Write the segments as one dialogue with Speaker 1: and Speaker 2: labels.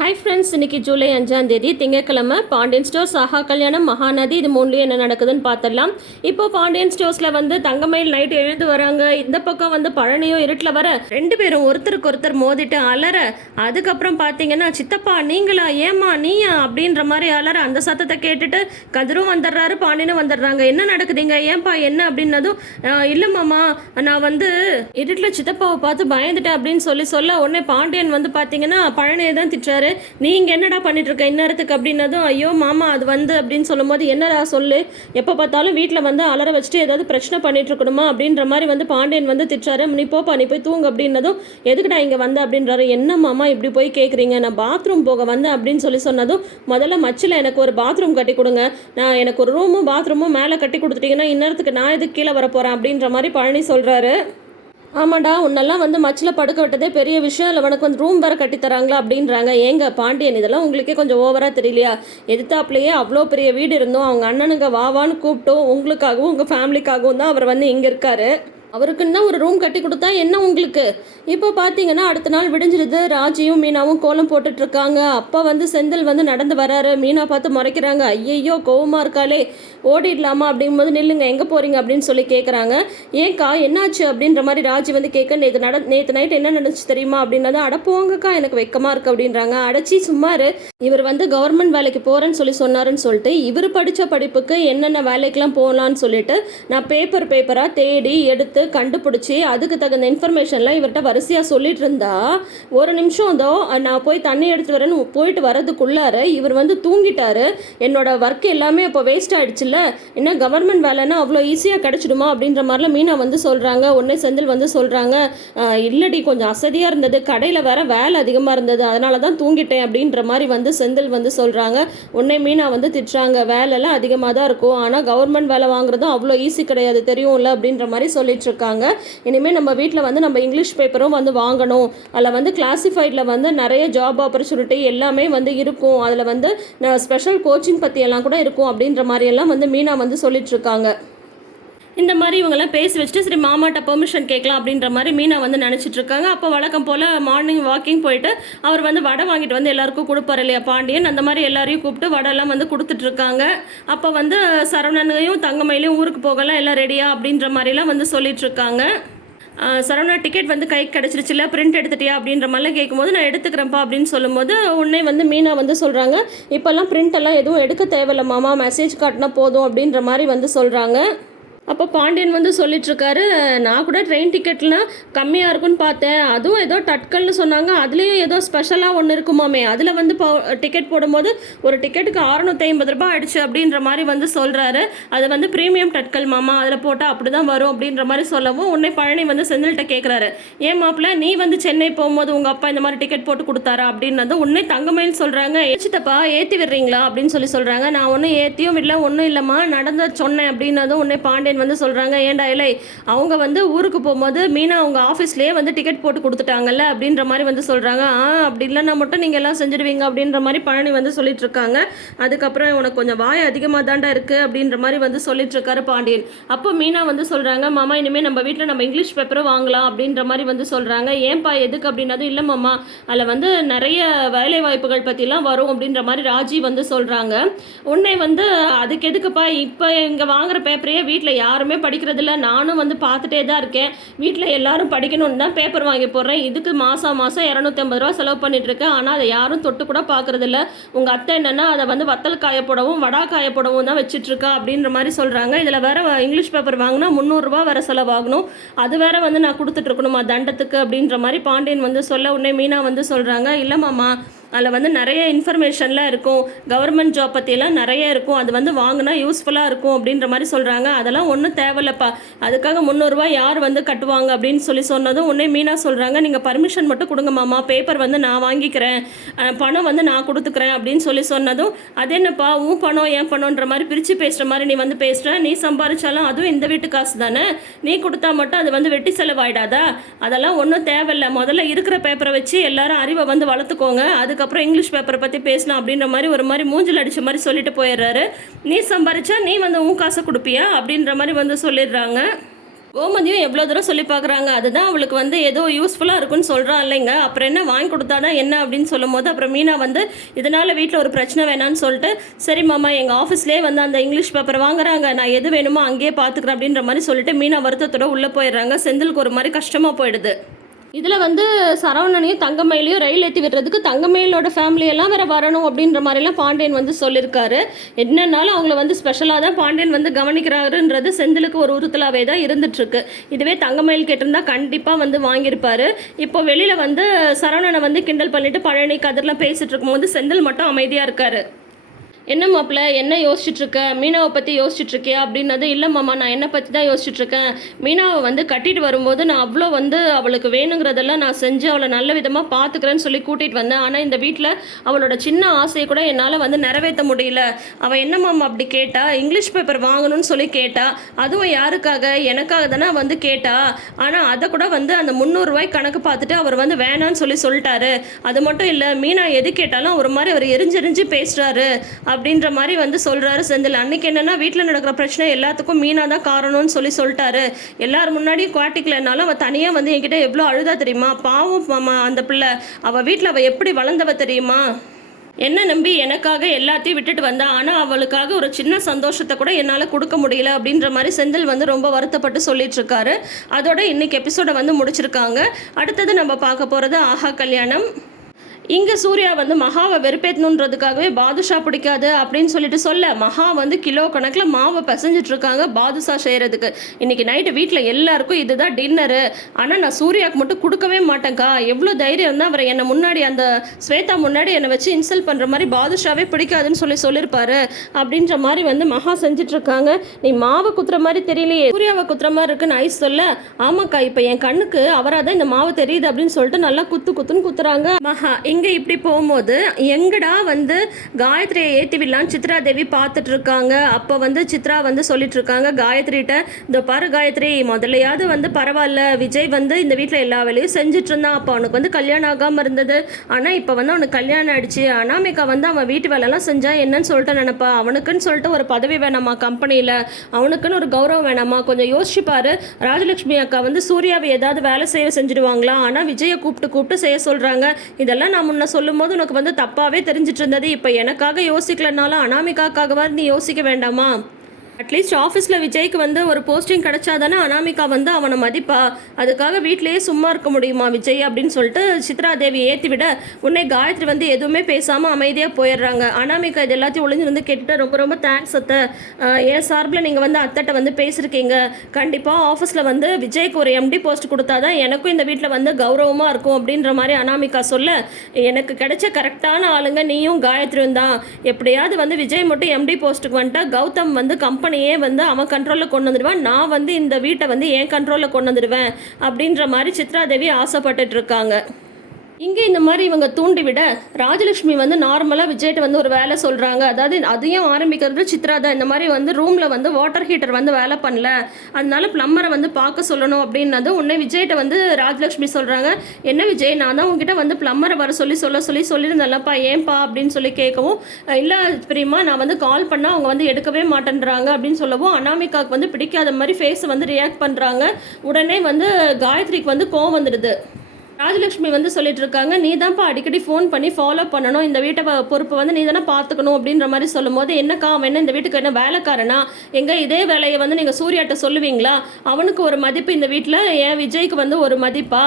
Speaker 1: Hi friends இன்னைக்கு ஜூலை அஞ்சாம் தேதி திங்கக்கிழமை பாண்டியன் ஸ்டோர்ஸ் ஆஹா கல்யாணம் மகாநதி இது மூணுலேயும் என்ன நடக்குதுன்னு பார்த்துடலாம் இப்போ பாண்டியன் ஸ்டோர்ஸில் வந்து தங்கமயில் நைட் எழுந்து வராங்க. இந்த பக்கம் வந்து பழனியும் இருட்டில் வர ரெண்டு பேரும் ஒருத்தருக்கு ஒருத்தர் மோதிட்டு அலற. அதுக்கப்புறம் பார்த்தீங்கன்னா சித்தப்பா நீங்களா? ஏமா நீயா? அப்படின்ற மாதிரி அலற அந்த சத்தத்தை கேட்டுட்டு கதிரும் வந்துடுறாரு பாண்டியனும் வந்துடுறாங்க. என்ன நடக்குதுங்க? ஏன்பா? என்ன? அப்படின்னதும் இல்லை மாமா நான் வந்து இருட்டில் சித்தப்பாவை பார்த்து பயந்துட்டேன் அப்படின்னு சொல்லி சொல்ல உடனே பாண்டியன் வந்து பார்த்தீங்கன்னா பழனியை தான் திட்டுறாரு. நீங்கள் என்னடா பண்ணிட்டுருக்க? இந்நேரத்துக்கு அப்படின்னதும் ஐயோ மாமா அது வந்து அப்படின்னு சொல்லும்போது என்னடா சொல்லு? எப்போ பார்த்தாலும் வீட்டில் வந்து அலற வச்சுட்டு ஏதாவது பிரச்சனை பண்ணிட்டு இருக்கணுமா அப்படின்ற மாதிரி வந்து பாண்டியன் வந்து திட்டாரு நீ போப்பா நீ போய் தூங்கு அப்படின்னதும் எதுக்குடா இங்கே வந்த? அப்படின்றாரு. என்ன மாமா இப்படி போய் கேட்குறீங்க நான் பாத்ரூம் போக வந்தேன் அப்படின்னு சொல்லி சொன்னதும் முதல்ல மச்சில் எனக்கு ஒரு பாத்ரூம் கட்டி கொடுங்க. நான் எனக்கு ஒரு ரூமும் பாத்ரூமும் மேலே கட்டி கொடுத்துட்டீங்கன்னா இந்நேரத்துக்கு நான் எதுக்கு கீழே வர போகிறேன் அப்படின்ற மாதிரி பழனி சொல்கிறாரு ஆமாடா உன்னெல்லாம் வந்து மச்சில் படுக்க விட்டதே பெரிய விஷயம். இல்லை உனக்கு வந்து ரூம் வேறு கட்டித்தராங்களா அப்படின்றாங்க. ஏங்க பாண்டியன் இதெல்லாம் உங்களுக்கே கொஞ்சம் ஓவராக தெரியலையா? எதிர்த்தாப்புலேயே அவ்வளோ பெரிய வீடு இருந்தோம். அவங்க அண்ணனுங்க வாவான்னு கூப்பிட்டோம். உங்களுக்காகவும் உங்கள் ஃபேமிலிக்காகவும் தான் அவர் வந்து இங்கே இருக்காரு. அவருக்குன்னா ஒரு ரூம் கட்டி கொடுத்தா என்ன உங்களுக்கு? இப்போ பார்த்தீங்கன்னா அடுத்த நாள் விடிஞ்சிருது. ராஜியும் மீனாவும் கோலம் போட்டுட்ருக்காங்க. இருக்காங்க அப்போ வந்து செந்தில் வந்து நடந்து வராரு. மீனா பார்த்து முறைக்கிறாங்க. ஐயையோ கோவமாக இருக்காளே. ஓடிடலாமா அப்படிங்கும்போது நில்லுங்க எங்கே போகிறீங்க அப்படின்னு சொல்லி கேட்குறாங்க ஏன்க்கா என்னாச்சு அப்படின்ற மாதிரி ராஜி வந்து கேட்க நேற்று நட நேற்று நைட் என்ன நடந்துச்சு தெரியுமா? அப்படின்னா அட போங்கக்கா எனக்கு வெக்கமாக இருக்கு அப்படின்றாங்க. அடைச்சி சும்மாரு. இவர் வந்து கவர்மெண்ட் வேலைக்கு போகிறேன்னு சொல்லி சொன்னாருன்னு சொல்லிட்டு இவர் படித்த படிப்புக்கு என்னென்ன வேலைக்கெல்லாம் போகலான்னு சொல்லிட்டு நான் பேப்பர் பேப்பராக தேடி எடுத்து கண்டுபிடிச்சி அதுக்கு தகுந்த இன்ஃபர்மேஷன்லாம் இவர்கிட்ட வரிசையாக சொல்லிட்டு இருந்தா ஒரு நிமிஷம் இதோ நான் போய் தண்ணி எடுத்துட்டு வரேன்னு போயிட்டு வர்றதுக்குள்ளார இவர் வந்து தூங்கிட்டாரு. என்னோட ஒர்க் எல்லாமே அப்போ வேஸ்ட் ஆயிடுச்சுல்ல? என்ன கவர்மெண்ட் வேலைன்னா அவ்வளோ ஈஸியாக கிடைச்சிடுமா? அப்படின்ற மாதிரிலாம் மீனா வந்து சொல்கிறாங்க ஒன்னே செந்தில் வந்து சொல்கிறாங்க இல்லடி கொஞ்சம் அசதியாக இருந்தது. கடையில் வேற வேலை அதிகமாக இருந்தது. அதனால தான் தூங்கிட்டேன். அப்படின்ற மாதிரி வந்து செந்தில் வந்து சொல்கிறாங்க உடனே மீனா வந்து திட்டுறாங்க. வேலைலாம் அதிகமாக தான் இருக்கும். ஆனால் கவர்மெண்ட் வேலை வாங்குறதும் அவ்வளோ ஈஸி கிடையாது. தெரியும்ல? அப்படின்ற மாதிரி சொல்லிட்டு இருக்காங்க இனிமேல் நம்ம வீட்டில் வந்து நம்ம இங்கிலீஷ் பேப்பரும் வந்து வாங்கணும். அதில் வந்து கிளாசிஃபைடில் வந்து நிறைய ஜாப் ஆப்பர்ச்சுனிட்டி எல்லாமே வந்து இருக்கும். அதில் வந்து ஸ்பெஷல் கோச்சிங் பற்றியெல்லாம் கூட இருக்கும் அப்படின்ற மாதிரி எல்லாம் வந்து மீனா வந்து சொல்லிட்டுருக்காங்க இந்த மாதிரி இவங்கெல்லாம் பேசி வச்சுட்டு சரி மாமாட்ட பெர்மிஷன் கேட்கலாம் அப்படின்ற மாதிரி மீனா வந்து நினச்சிட்டு இருக்காங்க. அப்போ வழக்கம் போல் மார்னிங் வாக்கிங் போயிட்டு அவர் வந்து வடை வாங்கிட்டு வந்து எல்லாருக்கும் கொடுப்பார் இல்லையா பாண்டியன்? அந்த மாதிரி எல்லாரையும் கூப்பிட்டு வடைலாம் வந்து கொடுத்துட்ருக்காங்க அப்போ வந்து சரவணனையும் தங்கமயிலையும் ஊருக்கு போகலாம் எல்லாம் ரெடியா அப்படின்ற மாதிரிலாம் வந்து சொல்லிகிட்ருக்காங்க சரவணா டிக்கெட் வந்து கைக்கு கிடச்சிருச்சுல பிரிண்ட் எடுத்துட்டியா அப்படின்ற மாதிரிலாம் கேட்கும்போது நான் எடுத்துக்கிறேன்ப்பா அப்படின்னு சொல்லும்போது உடனே வந்து மீனா வந்து சொல்கிறாங்க இப்போல்லாம் பிரிண்ட் எல்லாம் எதுவும் எடுக்க தேவையில்ல மாமா மெசேஜ் காட்டினா போதும் அப்படின்ற மாதிரி வந்து சொல்கிறாங்க அப்போ பாண்டியன் வந்து சொல்லிட்டுருக்காரு நான் கூட ட்ரெயின் டிக்கெட்லாம் கம்மியாக இருக்குன்னு பார்த்தேன். அதுவும் ஏதோ டட்கல்னு சொன்னாங்க. அதுலேயும் ஏதோ ஸ்பெஷலாக ஒன்று இருக்குமாமே. அதில் வந்து டிக்கெட் போடும்போது ஒரு டிக்கெட்டுக்கு அறநூற்றி ஐம்பது ரூபாய் ஆயிடுச்சு அப்படின்ற மாதிரி வந்து சொல்கிறாரு அது வந்து ப்ரீமியம் டட்கல் மாமா அதில் போட்டால் அப்படி தான் வரும் அப்படின்ற மாதிரி சொல்லவும் உன்னை பழனி வந்து செந்தில்கிட்ட கேட்குறாரு ஏன் மாப்பிள்ள நீ வந்து சென்னை போகும்போது உங்கள் அப்பா இந்த மாதிரி டிக்கெட் போட்டு கொடுத்தாரா? அப்படின்னது உன்னை தங்கமேன்னு சொல்கிறாங்க ஏச்சித்தப்பா ஏற்றி விடுறீங்களா? அப்படின்னு சொல்லி சொல்கிறாங்க நான் ஒன்றும் ஏற்றியும் விடல ஒன்றும் இல்லைம்மா. நடந்த சொன்னேன் அப்படின்னதும் உன்னை பாண்டியன் வந்து சொல்கிறாங்க ஏன்டா இல்லை அவங்க வந்து ஊருக்கு போகும்போது மீனா அவங்க ஆஃபீஸ்லேயே வந்து டிக்கெட் போட்டு கொடுத்துட்டாங்கல்ல? அப்படின்ற மாதிரி வந்து சொல்கிறாங்க ஆ அப்படி இல்லைன்னா மட்டும் நீங்கள் எல்லாம் செஞ்சுடுவீங்க அப்படின்ற மாதிரி பழனி வந்து சொல்லிட்டு இருக்காங்க. அதுக்கப்புறம் உனக்கு கொஞ்சம் வாய் அதிகமாக தாண்டா இருக்குது அப்படின்ற மாதிரி வந்து சொல்லிட்டு இருக்காரு பாண்டியன். அப்போ மீனா வந்து சொல்கிறாங்க மாமா இனிமேல் நம்ம வீட்டில் நம்ம இங்கிலீஷ் பேப்பரும் வாங்கலாம் அப்படின்ற மாதிரி வந்து சொல்கிறாங்க ஏன்பா எதுக்கு? அப்படின்னது இல்லை மாமா அதில் வந்து நிறைய வேலை வாய்ப்புகள் பற்றிலாம் வரும் அப்படின்ற மாதிரி ராஜி வந்து சொல்கிறாங்க உன்னை வந்து அதுக்கு எதுக்குப்பா? இப்போ இங்கே வாங்குற பேப்பரையே வீட்டில் யாருமே படிக்கிறதில்ல. நானும் வந்து பார்த்துட்டே தான் இருக்கேன். வீட்டில் எல்லாரும் படிக்கணும்னு தான் பேப்பர் வாங்கி போடுறேன். இதுக்கு மாதம் மாதம் இரநூத்தம்பது ரூபா செலவு பண்ணிட்டு இருக்கேன் ஆனால் அதை யாரும் தொட்டு கூட பார்க்கறதில்ல. உங்கள் அத்தை என்னென்னா அதை வந்து வத்தல் காய போடவும் வடா காய போடவும் தான் வச்சிட்ருக்கா அப்படின்ற மாதிரி சொல்கிறாங்க இதில் வேறு இங்கிலீஷ் பேப்பர் வாங்கினா முந்நூறுரூவா வேறு செலவாகணும். அது வேற வந்து நான் கொடுத்துட்ருக்கணுமா தண்டத்துக்கு அப்படின்ற மாதிரி பாண்டியன் வந்து சொல்ல உடனே மீனா வந்து சொல்கிறாங்க இல்லை மாமா அதில் வந்து நிறைய இன்ஃபர்மேஷன்லாம் இருக்கும். கவர்மெண்ட் ஜாப் பற்றியெல்லாம் நிறைய இருக்கும். அது வந்து வாங்கினா யூஸ்ஃபுல்லாக இருக்கும் அப்படின்ற மாதிரி சொல்கிறாங்க அதெல்லாம் ஒன்றும் தேவையில்லப்பா. அதுக்காக முந்நூறுரூவா யார் வந்து கட்டுவாங்க அப்படின்னு சொல்லி சொன்னதும் உடனே மீனா சொல்கிறாங்க நீங்கள் பர்மிஷன் மட்டும் கொடுங்க மாமா. பேப்பர் வந்து நான் வாங்கிக்கிறேன். பணம் வந்து நான் கொடுத்துக்கிறேன். அப்படின்னு சொல்லி சொன்னதும் அது என்னப்பா? உன் பணம் என் பணம்ன்ற மாதிரி பிரித்து பேசுகிற மாதிரி நீ வந்து பேசுகிற நீ சம்பாரிச்சாலும் அதுவும் இந்த வீட்டு காசு தானே? நீ கொடுத்தா மட்டும் அது வந்து வெட்டி செலவாயிடாதா? அதெல்லாம் ஒன்றும் தேவையில்லை. முதல்ல இருக்கிற பேப்பரை வச்சு எல்லாரும் அறிவை வந்து வளர்த்துக்கோங்க. அதுக்கு அதுக்கப்புறம் இங்கிலீஷ் பேப்பரை பற்றி பேசலாம் அப்படின்ற மாதிரி ஒரு மாதிரி மூஞ்சில் அடிச்ச மாதிரி சொல்லிட்டு போயிடுறாரு. நீ சம்பாரிச்சா நீ வந்து உன் காசை கொடுப்பியா? அப்படின்ற மாதிரி வந்து சொல்லிடுறாங்க. கோமதியும் எவ்வளோ தூரம் சொல்லி பார்க்குறாங்க. அதுதான் அவளுக்கு வந்து ஏதோ யூஸ்ஃபுல்லாக இருக்குன்னு சொல்கிறான் இல்லைங்க. அப்புறம் என்ன வாங்கி கொடுத்தாதான் என்ன அப்படின்னு சொல்லும் போது அப்புறம் மீனா வந்து இதனால் வீட்டில் ஒரு பிரச்சனை வேணான்னு சொல்லிட்டு சரி மாமா எங்கள் ஆஃபீஸ்லேயே வந்து அந்த இங்கிலீஷ் பேப்பர் வாங்குறாங்க. நான் எது வேணுமோ அங்கேயே பார்த்துக்கிறேன். அப்படின்ற மாதிரி சொல்லிட்டு மீனா வருத்தத்தோட உள்ளே போயிடுறாங்க. செந்திலுக்கு ஒரு மாதிரி கஷ்டமாக போயிடுது. இதில் வந்து சரவணனையும் தங்கமயிலையும் ரயில் ஏற்றி விடுறதுக்கு தங்கமயிலோட ஃபேமிலி எல்லாம் வேற வரணும் அப்படின்ற மாதிரிலாம் பாண்டியன் வந்து சொல்லியிருக்காரு என்னன்னாலும் அவங்கள வந்து ஸ்பெஷலாக தான் பாண்டியன் வந்து கவனிக்கிறாருன்றது செந்திலுக்கு ஒரு உறுத்தலாகவே தான் இருந்துட்டுருக்கு. இதுவே தங்கமயில் கேட்டிருந்தா கண்டிப்பாக வந்து வாங்கியிருப்பார். இப்போ வெளியில் வந்து சரவணனை வந்து கிண்டல் பண்ணிட்டு பழனி கதிரெலாம் பேசிகிட்டு இருக்கும்போது செந்தில் மட்டும் அமைதியாக இருக்காரு. என்ன மாப்பிள்ள என்ன யோசிச்சுட்டு இருக்க மீனாவை பற்றி யோசிச்சுட்டு இருக்கியா அப்படின்னது இல்லை மாமா நான் என்னை பற்றி தான் யோசிச்சுட்டு இருக்கேன் மீனாவை வந்து கட்டிட்டு வரும்போது நான் அவ்வளோ வந்து அவளுக்கு வேணுங்கிறதெல்லாம் நான் செஞ்சு அவளை நல்ல விதமாக பார்த்துக்கிறேன்னு சொல்லி கூட்டிகிட்டு வந்தேன். ஆனால் இந்த வீட்டில் அவளோட சின்ன ஆசையை கூட என்னால் வந்து நிறைவேற்ற முடியல. அவள் என்ன மாமா அப்படி கேட்டா இங்கிலீஷ் பேப்பர் வாங்கணும்னு சொல்லி கேட்டா அதுவும் யாருக்காக? எனக்காக தானே வந்து கேட்டா. ஆனால் அதை கூட வந்து அந்த முந்நூறுரூவாய்க்கு கணக்கு பார்த்துட்டு அவர் வந்து வேணான்னு சொல்லி சொல்லிட்டாரு. அது மட்டும் இல்லை மீனா எது கேட்டாலும் ஒரு மாதிரி அவர் எரிஞ்செரிஞ்சு பேசுகிறாரு அப்படின்ற மாதிரி வந்து சொல்கிறாரு செந்தில். அன்னைக்கு என்னன்னா வீட்டில் நடக்கிற பிரச்சனை எல்லாத்துக்கும் மீனா தான் காரணம்னு சொல்லி சொல்லிட்டாரு. எல்லார் முன்னாடியும் குவாட்டிக்கலனாலும் அவள் தனியாக வந்து என்கிட்ட எவ்வளோ அழுதா தெரியுமா? பாவம் மாமா அந்த பிள்ளை. அவள் வீட்டில் அவள் எப்படி வளர்ந்தவ தெரியுமா? என்ன நம்பி எனக்காக எல்லாத்தையும் விட்டுட்டு வந்தா? ஆனால் அவளுக்காக ஒரு சின்ன சந்தோஷத்தை கூட என்னால் கொடுக்க முடியல அப்படின்ற மாதிரி செந்தில் வந்து ரொம்ப வருத்தப்பட்டு சொல்லிட்டு இருக்காரு. அதோட இன்னைக்கு எபிசோடை வந்து முடிச்சிருக்காங்க. அடுத்தது நம்ம பார்க்க போகிறது ஆஹா கல்யாணம். இங்கே சூர்யா வந்து மகாவை வெறுப்பேற்றணுன்றதுக்காகவே பாதுஷா பிடிக்காது அப்படின்னு சொல்லிட்டு சொல்ல மகா வந்து கிலோ கணக்கில் மாவை பிசைஞ்சிட்டு இருக்காங்க பாதுஷா செய்கிறதுக்கு இன்னைக்கு நைட்டு வீட்டில் எல்லாருக்கும் இதுதான் டின்னரு ஆனால் நான் சூர்யாவுக்கு மட்டும் கொடுக்கவே மாட்டேங்க்கா எவ்வளோ தைரியம் தான் அவரை என்னை முன்னாடி அந்த ஸ்வேதா முன்னாடி என்னை வச்சு இன்சல்ட் பண்ணுற மாதிரி பாதுஷாவே பிடிக்காதுன்னு சொல்லி சொல்லியிருப்பாரு அப்படின்ற மாதிரி வந்து மகா செஞ்சுட்டு இருக்காங்க. நீ மாவை குத்துற மாதிரி தெரியலையே. சூர்யாவை குத்துற மாதிரி இருக்குன்னு ஐஸ் சொல்ல ஆமாக்கா இப்போ என் கண்ணுக்கு அவராக தான் இந்த மாவு தெரியுது அப்படின்னு சொல்லிட்டு நல்லா குத்து குத்துன்னு குத்துறாங்க. மகா இங்கே இங்கே இப்படி போகும்போது எங்கடா வந்து காயத்ரியை ஏற்றி விடலான்னு சித்ரா தேவி பார்த்துட்டு இருக்காங்க அப்போ வந்து சித்ரா வந்து சொல்லிட்டு இருக்காங்க காயத்ரிகிட்ட இந்த பாரு காயத்ரி முதல்லையாவது வந்து பரவாயில்ல விஜய் வந்து இந்த வீட்டில் எல்லா வேலையும் செஞ்சுட்டு இருந்தான் அப்போ அவனுக்கு வந்து கல்யாணம் ஆகாமல் இருந்தது. ஆனால் இப்போ வந்து அவனுக்கு கல்யாணம் ஆயிடுச்சு. அனாமிகா வந்து அவன் வீட்டு வேலைலாம் செஞ்சா என்னன்னு சொல்லிட்டு நினப்பா. அவனுக்குன்னு சொல்லிட்டு ஒரு பதவி வேணாமா கம்பெனியில்? அவனுக்குன்னு ஒரு கௌரவம் வேணாமா? கொஞ்சம் யோசிச்சுப்பாரு ராஜலட்சுமி அக்கா வந்து சூர்யாவை ஏதாவது வேலை செய்ய செஞ்சுடுவாங்களா? ஆனால் விஜயை கூப்பிட்டு கூப்பிட்டு செய்ய சொல்கிறாங்க இதெல்லாம் நம்ம முன்ன சொல்லும்போது உனக்கு வந்து தப்பாகவே தெரிஞ்சிட்டு இருந்தது. இப்போ எனக்காக யோசிக்கலனாலும் அனாமிகாக்காகவாது நீ யோசிக்க வேண்டாமா? அட்லீஸ்ட் ஆஃபீஸில் விஜய்க்கு வந்து ஒரு போஸ்டிங் கிடைச்சா தானே அனாமிகா வந்து அவனை மதிப்பா? அதுக்காக வீட்டிலேயே சும்மா இருக்க முடியுமா விஜய் அப்படின்னு சொல்லிட்டு சித்ரா தேவி ஏற்றி விட உன்னை காயத்ரி வந்து எதுவுமே பேசாமல் அமைதியாக போயிடுறாங்க. அனாமிகா இது எல்லாத்தையும் ஒளிஞ்சிருந்து கேட்டுட்டு ரொம்ப ரொம்ப தேங்க்ஸ் அத்தை. என் சார்பில் நீங்கள் வந்து அத்தட்ட வந்து பேசியிருக்கீங்க. கண்டிப்பாக ஆஃபீஸில் வந்து விஜய்க்கு ஒரு எம்டி போஸ்ட் கொடுத்தா தான் எனக்கும் இந்த வீட்டில் வந்து கௌரவமாக இருக்கும் அப்படின்ற மாதிரி அனாமிகா சொல்ல எனக்கு கிடைச்ச கரெக்டான ஆளுங்க நீயும் காயத்ரியும் தான். எப்படியாவது வந்து விஜய் மட்டும் எம்டி போஸ்ட்டுக்கு வந்துட்டா கௌதம் வந்து கம்பெனி கம்பெனியே வந்து அவன் கண்ட்ரோலில் கொண்டு வந்துடுவான். நான் வந்து இந்த வீட்டை வந்து என் கண்ட்ரோலில் கொண்டு வந்துடுவேன் அப்படின்ற மாதிரி சித்ரா தேவி ஆசைப்பட்டுட்டு இருக்காங்க. இங்கே இந்த மாதிரி இவங்க தூண்டி விட ராஜலட்சுமி வந்து நார்மலாக விஜய்கிட்ட வந்து ஒரு வேலை சொல்கிறாங்க அதாவது அதையும் ஆரம்பிக்கிறது சித்ரா தான். இந்த மாதிரி வந்து ரூமில் வந்து வாட்டர் ஹீட்டர் வந்து வேலை பண்ணல. அதனால ப்ளம்பரை வந்து பார்க்க சொல்லணும் அப்படின்னதும் உடனே விஜய்கிட்ட வந்து ராஜலட்சுமி சொல்கிறாங்க என்ன விஜய்? நான் தான் உங்ககிட்ட வந்து ப்ளம்பரை வர சொல்லி சொல்ல சொல்லி சொல்லியிருந்தேன்லப்பா. ஏன்பா? அப்படின்னு சொல்லி கேட்கவும் இல்லை பிரியமா நான் வந்து கால் பண்ணால் அவங்க வந்து எடுக்கவே மாட்டேன்றாங்க. அப்படின்னு சொல்லவும் அனாமிகாவுக்கு வந்து பிடிக்காத மாதிரி ஃபேஸை வந்து ரியாக்ட் பண்ணுறாங்க உடனே வந்து காயத்ரிக்கு வந்து கோவம் வந்துடுது. ராஜலட்சுமி வந்து சொல்லிட்டு இருக்காங்க நீ தான்ப்பா அடிக்கடி ஃபோன் பண்ணி ஃபாலோ பண்ணணும். இந்த வீட்டை பொறுப்பை வந்து நீ தானே பார்த்துக்கணும் அப்படின்ற மாதிரி சொல்லும்போது என்னக்கா அவன் என்ன இந்த வீட்டுக்கு என்ன வேலைக்காரனா? எங்க இதே வேலையை வந்து நீங்கள் சூர்யாட்ட சொல்லுவீங்களா? அவனுக்கு ஒரு மதிப்பு இந்த வீட்டில் என் விஜய்க்கு வந்து ஒரு மதிப்பா?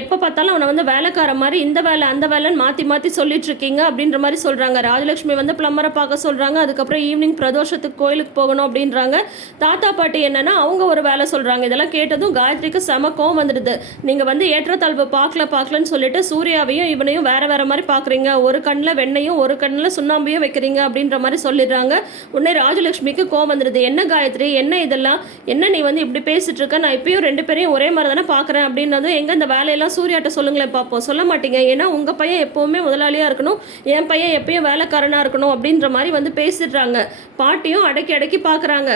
Speaker 1: எப்போ பார்த்தாலும் அவனை வந்து வேலைக்கார மாதிரி இந்த வேலை அந்த வேலைன்னு மாற்றி மாற்றி சொல்லிட்டு இருக்கீங்க அப்படின்ற மாதிரி சொல்கிறாங்க ராஜலட்சுமி வந்து பிளம்பரை பார்க்க சொல்கிறாங்க அதுக்கப்புறம் ஈவினிங் பிரதோஷத்துக்கு கோயிலுக்கு போகணும் அப்படின்றாங்க. தாத்தா பாட்டி என்னன்னா அவங்க ஒரு வேலை சொல்கிறாங்க இதெல்லாம் கேட்டதும் காயத்ரிக்கு செம கோவம் வந்துடுது. நீங்கள் வந்து ஏற்றத்தாழ்வு பார்க்கல பார்க்கலன்னு சொல்லிட்டு சூர்யாவையும் இவனையும் வேற வேற மாதிரி பார்க்குறீங்க. ஒரு கண்ணில் வெண்ணையும் ஒரு கண்ணில் சுண்ணாம்பையும் வைக்கிறீங்க அப்படின்ற மாதிரி சொல்லிடுறாங்க. உடனே ராஜலட்சுமிக்கு கோவம் வந்துடுது என்ன காயத்ரி? என்ன இதெல்லாம்? என்ன நீ வந்து இப்படி பேசிட்டு இருக்க? நான் இப்பயும் ரெண்டு பேரையும் ஒரே மாதிரி தானே பார்க்குறேன். அப்படின்னதும் எங்கே இந்த வேலையெல்லாம் சூர்யாட்ட சொல்லுங்களேன் பார்ப்போம் சொல்ல மாட்டீங்க. ஏன்னா உங்கள் பையன் எப்போவுமே முதலாளியாக இருக்கணும். என் பையன் எப்பயும் வேலைக்காரனாக இருக்கணும். அப்படின்ற மாதிரி வந்து பேசிடுறாங்க. பாட்டியும் அடக்கி அடக்கி பார்க்குறாங்க.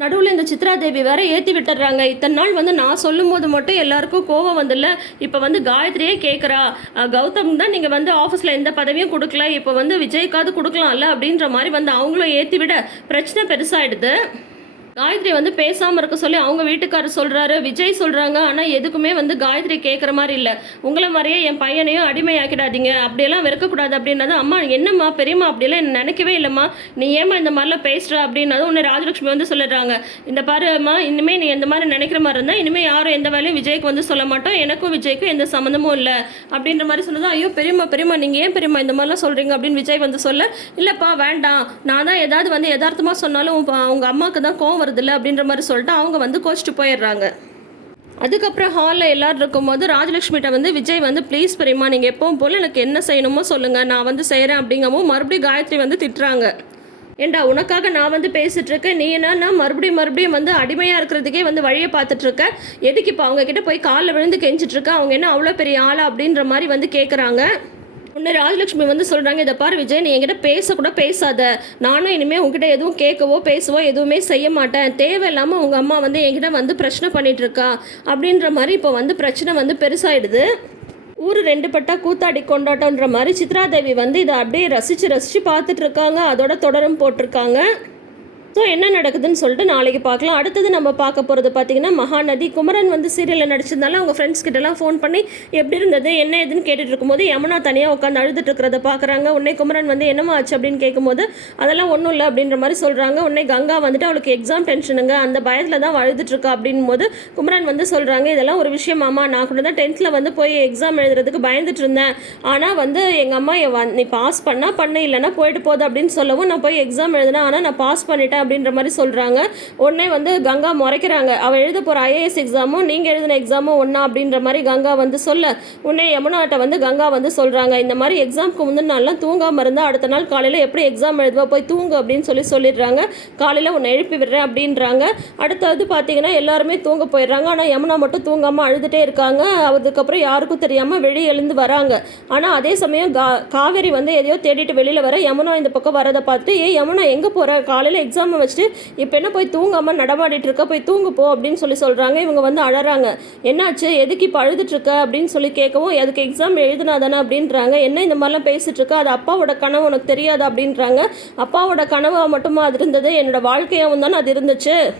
Speaker 1: நடுவில் இந்த சித்ரா தேவி வேற ஏற்றி விட்டுறாங்க. இத்தனை நாள் வந்து நான் சொல்லும் போது மட்டும் எல்லாருக்கும் கோவம் வந்துல. இப்போ வந்து காயத்ரியே கேட்குறா கௌதம் தான் நீங்கள் வந்து ஆஃபீஸில் எந்த பதவியும் கொடுக்கல. இப்போ வந்து விஜய்க்காவது கொடுக்கலாம்ல அப்படின்ற மாதிரி வந்து அவங்களும் ஏற்றி விட பிரச்சனை பெருசாயிடுது. காயத்ரி வந்து பேசாமல் இருக்க சொல்லி அவங்க வீட்டுக்காரர் சொல்கிறாரு விஜய் சொல்கிறாங்க ஆனால் எதுக்குமே வந்து காயத்ரி கேட்குற மாதிரி இல்லை. உங்களை மாதிரியே என் பையனையும் அடிமையாக்கிடாதீங்க. அப்படியெல்லாம் வெறுக்கக்கூடாது அப்படின்னது அம்மா என்னம்மா பெரியம்மா அப்படிலாம் என்ன நினைக்கவே இல்லைம்மா. நீ ஏம்மா இந்த மாதிரிலாம் பேசுகிற அப்படின்னது உன்னை ராஜலட்சுமி வந்து சொல்லிடுறாங்க. இந்த பாரும்மா இனிமேல் நீ இந்த மாதிரி நினைக்கிற மாதிரி இருந்தால் இனிமேல் யாரும் எந்த வேலையும் விஜய்க்கு வந்து சொல்ல மாட்டோம். எனக்கும் விஜய்க்கும் எந்த சம்மந்தமும் இல்லை. அப்படின்ற மாதிரி சொன்னதும் ஐயோ பெரியம்மா பெரியம்மா நீங்கள் ஏன் பெரியம்மா இந்த மாதிரிலாம் சொல்கிறீங்க அப்படின்னு விஜய் வந்து சொல்ல இல்லைப்பா வேண்டாம். நான் தான் ஏதாவது வந்து யதார்த்தமாக சொன்னாலும் உங்கள் அம்மாவுக்கு தான் கோவம் போகிறதில்ல அப்படின்ற மாதிரி சொல்லிட்டு அவங்க வந்து கோச்சிட்டு போயிடுறாங்க. அதுக்கப்புறம் ஹாலில் எல்லோரும் இருக்கும்போது ராஜலக்ஷ்மிகிட்ட வந்து விஜய் வந்து ப்ளீஸ் பெரியம்மா நீங்கள் எப்பவும் போல் எனக்கு என்ன செய்யணுமோ சொல்லுங்கள் நான் வந்து செய்கிறேன் அப்படிங்கவும் மறுபடியும் காயத்ரி வந்து திட்டுறாங்க. ஏண்டா உனக்காக நான் வந்து பேசிகிட்ருக்கேன் நீ என்னன்னா மறுபடியும் மறுபடியும் வந்து அடிமையாக இருக்கிறதுக்கே வந்து வழியை பார்த்துட்ருக்க எதுக்கு இப்போ அவங்கக்கிட்ட போய் காலில் விழுந்து கெஞ்சிட்ருக்க அவங்க என்ன அவ்வளோ பெரிய ஆளா? அப்படின்ற மாதிரி வந்து கேட்குறாங்க உன்னை ராஜலட்சுமி வந்து சொல்கிறாங்க இதை பாரு விஜய் நீ என்கிட்ட பேசக்கூட பேசாத. நானும் இனிமேல் உங்ககிட்ட எதுவும் கேட்கவோ பேசவோ எதுவுமே செய்ய மாட்டேன். தேவையில்லாமல் உங்கள் அம்மா வந்து என்கிட்ட வந்து பிரச்சனை பண்ணிட்டு இருக்கா அப்படின்ற மாதிரி இப்போ வந்து பிரச்சனை வந்து பெருசாயிடுது. ஊர் ரெண்டு பட்டா கூத்தாடி கொண்டாட்டம்ன்ற மாதிரி சித்ராதேவி வந்து இதை அப்படியே ரசித்து ரசித்து பார்த்துட்ருக்காங்க அதோட தொடரும் போட்டிருக்காங்க. ஸோ என்ன நடக்குதுன்னு சொல்லிட்டு நாளைக்கு பார்க்கலாம். அடுத்தது நம்ம பார்க்க போகிறது பார்த்தீங்கன்னா மகாநதி. குமரன் வந்து சீரியலில் நடிச்சிருந்தாலும் அவங்க ஃப்ரெண்ட்ஸ் கிட்டலாம் ஃபோன் பண்ணி எப்படி இருந்தது? என்ன ஏதுன்னு கேட்டுட்டு இருக்கும்போது யமுனா தனியாக உட்காந்து அழுதுட்டு இருக்கிறத பார்க்குறாங்க. உன்னை குமரன் வந்து என்னமா ஆச்சு? அப்படின்னு கேட்கும்போது அதெல்லாம் ஒன்றும் இல்லை அப்படின்ற மாதிரி சொல்கிறாங்க உன்னை கங்கா வந்துட்டு அவளுக்கு எக்ஸாம் டென்ஷனுங்க அந்த பயத்தில் தான் அழுதுட்டு இருக்கா அப்படின் போது குமரன் வந்து சொல்கிறாங்க இதெல்லாம் ஒரு விஷயம் அம்மா நான் கூட தான் டென்த்தில் வந்து போய் எக்ஸாம் எழுதுறதுக்கு பயந்துட்டு இருந்தேன். ஆனால் வந்து எங்கள் அம்மா என் நீ பாஸ் பண்ணால் பண்ண. இல்லைன்னா போயிட்டு போகுது அப்படின்னு சொல்லவும் நான் போய் எக்ஸாம் எழுதினேன். ஆனால் நான் பாஸ் பண்ணிட்டேன் அப்படின்ற மாதிரி சொல்கிறாங்க உடனே வந்து கங்கா முறைக்கிறாங்க. அவள் எழுத போகிற ஐஏஎஸ் எக்ஸாமும் நீங்கள் எழுதின எக்ஸாமும் ஒன்றா அப்படின்ற மாதிரி கங்கா வந்து சொல்ல. உடனே யமுனாட்ட வந்து கங்கா வந்து சொல்கிறாங்க இந்த மாதிரி எக்ஸாமுக்கு முந்தின நாள்லாம் தூங்காமல் இருந்தால் அடுத்த நாள் காலையில் எப்படி எக்ஸாம் எழுதுவா போய் தூங்கு அப்படின்னு சொல்லி சொல்லிடுறாங்க. காலையில் உன்னை எழுப்பி விடுறேன் அப்படின்றாங்க. அடுத்தது பார்த்தீங்கன்னா எல்லாருமே தூங்க போயிடுறாங்க. ஆனால் யமுனா மட்டும் தூங்காமல் அழுதுகிட்டே இருக்காங்க. அதுக்கப்புறம் யாருக்கும் தெரியாமல் வெளியே எழுந்து வராங்க. ஆனால் அதே சமயம் கா காவேரி வந்து எதையோ தேடிட்டு வெளியில் வர யமுனா இந்த பக்கம் வரதை பார்த்துட்டு ஏ யமுனா எங்கே போகிற காலையில் எக்ஸாம் வச்சுட்டு இப்போ என்ன போய் தூங்காமல் நடமாடிட்டு இருக்க? போய் தூங்கு போ அப்படின்னு சொல்லி சொல்கிறாங்க இவங்க வந்து அழறாங்க. என்னாச்சு? எதுக்கு இப்போ அழுதுட்டுருக்க அப்படின்னு சொல்லி கேட்கவும் அதுக்கு எக்ஸாம் எழுதுனா தானே? அப்படின்றாங்க. என்ன இந்த மாதிரிலாம் பேசிகிட்ருக்க அது அப்பாவோட கனவு உனக்கு தெரியாது? அப்படின்றாங்க. அப்பாவோட கனவாக மட்டுமா அது இருந்தது? என்னோடய வாழ்க்கையாகவும் தானே அது இருந்துச்சு.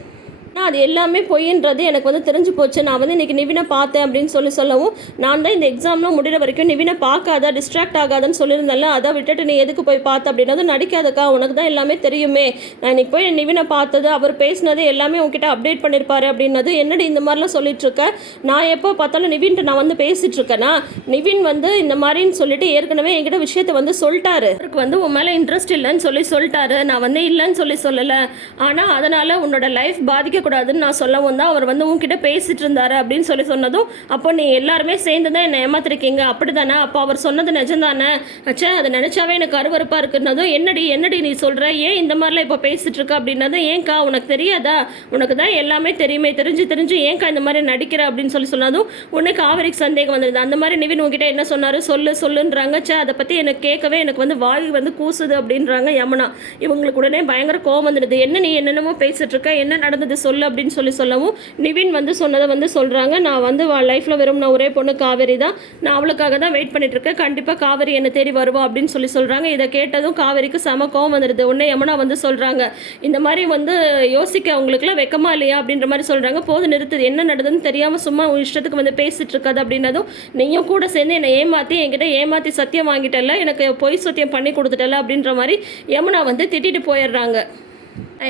Speaker 1: ஆனால் அது எல்லாமே பொய்ன்றது எனக்கு வந்து தெரிஞ்சு போச்சு. நான் வந்து இன்றைக்கி நிவினை பார்த்தேன் அப்படின்னு சொல்லி சொல்லவும் நான் தான் இந்த எக்ஸாம்லாம் முடிகிற வரைக்கும் நிவினை பார்க்காத டிஸ்ட்ராக்ட் ஆகாதன்னு சொல்லியிருந்தேன்ல அதை விட்டுட்டு நீ எதுக்கு போய் பார்த்த அப்படின்னா நடிக்காதக்கா உனக்கு தான் எல்லாமே தெரியுமே. நான் இன்னைக்கு போய் நிவினை பார்த்தது அவர் பேசினது எல்லாமே உன்கிட்ட அப்டேட் பண்ணியிருப்பாரு அப்படின்னது என்னடி இந்த மாதிரிலாம் சொல்லிட்டுருக்க? நான் எப்போ பார்த்தாலும் நிவின்ட்டு நான் வந்து பேசிகிட்ருக்கேன்னா நிவின் வந்து இந்த மாதிரின்னு சொல்லிட்டு ஏற்கனவே என்கிட்ட விஷயத்தை வந்து சொல்லிட்டாரு. அவருக்கு வந்து உன் மேலே இன்ட்ரெஸ்ட் இல்லைன்னு சொல்லி சொல்லிட்டாரு. நான் வந்து இல்லைன்னு சொல்லி சொல்லலை. ஆனால் அதனால் உன்னோட லைஃப் பாதிக்க பாதிக்கக்கூடாதுன்னு நான் சொல்லவும் தான் அவர் வந்து உங்ககிட்ட பேசிட்டு இருந்தாரு அப்படின்னு சொல்லி சொன்னதும் அப்போ நீ எல்லாருமே சேர்ந்து தான் என்னை ஏமாத்திருக்கீங்க. அப்படி தானே அப்போ அவர் சொன்னது நிஜம்தானே? அச்சா அதை நினச்சாவே எனக்கு அருவருப்பாக இருக்குன்னதும் என்னடி என்னடி நீ சொல்கிற ஏன் இந்த மாதிரிலாம் இப்போ பேசிட்டு இருக்க? அப்படின்னதும் ஏன்க்கா உனக்கு தெரியாதா? உனக்கு தான் எல்லாமே தெரியுமே தெரிஞ்சு தெரிஞ்சு ஏன்க்கா இந்த மாதிரி நடிக்கிற? அப்படின்னு சொல்லி சொன்னதும் உனக்கு ஆவரிக்கு சந்தேகம் வந்தது. அந்த மாதிரி நிவின் உங்ககிட்ட என்ன சொன்னார்? சொல்லு சொல்லுன்றாங்க. சே அதை பற்றி எனக்கு கேட்கவே எனக்கு வந்து வாய் வந்து கூசுது அப்படின்றாங்க யமுனா. இவங்களுக்கு உடனே பயங்கர கோவம் வந்துடுது. என்ன நீ என்னென்னமோ பேசிட்டு இருக்க? என்ன நடந்தது சொல்லு? அப்படின்னு சொல்லி சொல்லவும் நிவின் வந்து சொன்னதை வந்து சொல்கிறாங்க நான் வந்து லைஃப்பில் விரும்பின ஒரே பொண்ணு காவேரி தான். நான் அவளுக்காக தான் வெயிட் பண்ணிட்டு இருக்கேன். கண்டிப்பாக காவேரி என்னை தேடி வருவா அப்படின்னு சொல்லி சொல்கிறாங்க இதை கேட்டதும் காவேரிக்கு செம கோவம் வந்துடுது உடனே யமுனா வந்து சொல்கிறாங்க இந்த மாதிரி வந்து யோசிக்க அவங்களுக்குலாம் வெக்கமா இல்லையா அப்படின்ற மாதிரி சொல்கிறாங்க போது நிறுத்துது. என்ன நடந்ததுன்னு தெரியாமல் சும்மா உன் இஷ்டத்துக்கு வந்து பேசிட்டு இருக்காது அப்படின்னதும் நீயும் கூட சேர்ந்து என்னை ஏமாற்றி என்கிட்ட ஏமாற்றி சத்தியம் வாங்கிட்டல எனக்கு பொய் சத்தியம் பண்ணி கொடுத்துட்டல அப்படின்ற மாதிரி யமுனா வந்து திட்டிட்டு போயிடுறாங்க.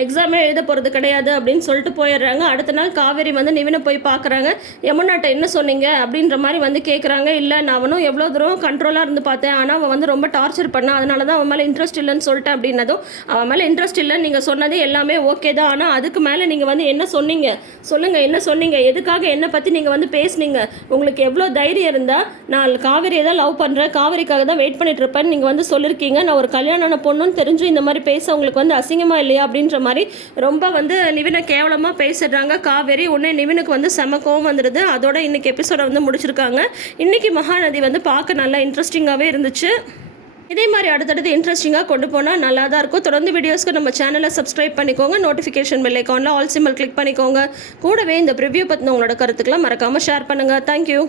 Speaker 1: எக்ஸாமே எழுத போகிறது கிடையாது அப்படின்னு சொல்லிட்டு போயிடுறாங்க. அடுத்த நாள் காவேரி வந்து நிவினை போய் பார்க்குறாங்க. யமுனாட்ட என்ன சொன்னீங்க? அப்படின்ற மாதிரி வந்து கேட்குறாங்க இல்லை நான் அவனும் எவ்வளோ தூரம் கண்ட்ரோலாக இருந்து பார்த்தேன். ஆனால் அவன் வந்து ரொம்ப டார்ச்சர் பண்ணான் அதனால தான் அவன் மேலே இன்ட்ரெஸ்ட் இல்லைன்னு சொல்லிட்டேன் அப்படின்னதும் அவன் மேலே இன்ட்ரெஸ்ட் இல்லைன்னு நீங்கள் சொன்னது எல்லாமே ஓகே தான். ஆனால் அதுக்கு மேலே நீங்கள் வந்து என்ன சொன்னீங்க? சொல்லுங்கள் என்ன சொன்னீங்க? எதுக்காக என்னை பற்றி நீங்கள் வந்து பேசுனீங்க? உங்களுக்கு எவ்வளோ தைரியம் இருந்தால் நான் காவேரியை தான் லவ் பண்ணுறேன் காவேரிக்காக தான் வெயிட் பண்ணிட்டு இருப்பேன் நீங்கள் வந்து சொல்லியிருக்கீங்க நான் ஒரு கல்யாணம் பொண்ணுன்னு தெரிஞ்சு இந்த மாதிரி பேச உங்களுக்கு வந்து அசிங்கமாக இல்லையா? அப்படின்ற மாதிரி ரொம்ப வந்து நிவினை கேவலமாக பேசிடுறாங்க. காவேரி உடனே நிவினுக்கு வந்து செம கோவம் வந்துடுது. அதோட இன்னைக்கு எபிசோடை வந்து முடிச்சிருக்காங்க. இன்றைக்கி மகாநதி வந்து பார்க்க நல்லா இன்ட்ரெஸ்டிங்காகவே இருந்துச்சு. இதே மாதிரி அடுத்தடுத்து இன்ட்ரெஸ்டிங்காக கொண்டு போனால் நல்லா தான் இருக்கும். தொடர்ந்து வீடியோஸ்க்கு நம்ம சேனலை சப்ஸ்கிரைப் பண்ணிக்கோங்க. நோட்டிஃபிகேஷன் பெல் ஐக்கானில் ஆல் சிம்பிள் கிளிக் பண்ணிக்கோங்க. கூடவே இந்த ப்ரிவ்யூ பற்றின உங்களோட கருத்துக்களை மறக்காமல் ஷேர் பண்ணுங்கள் தேங்க்யூ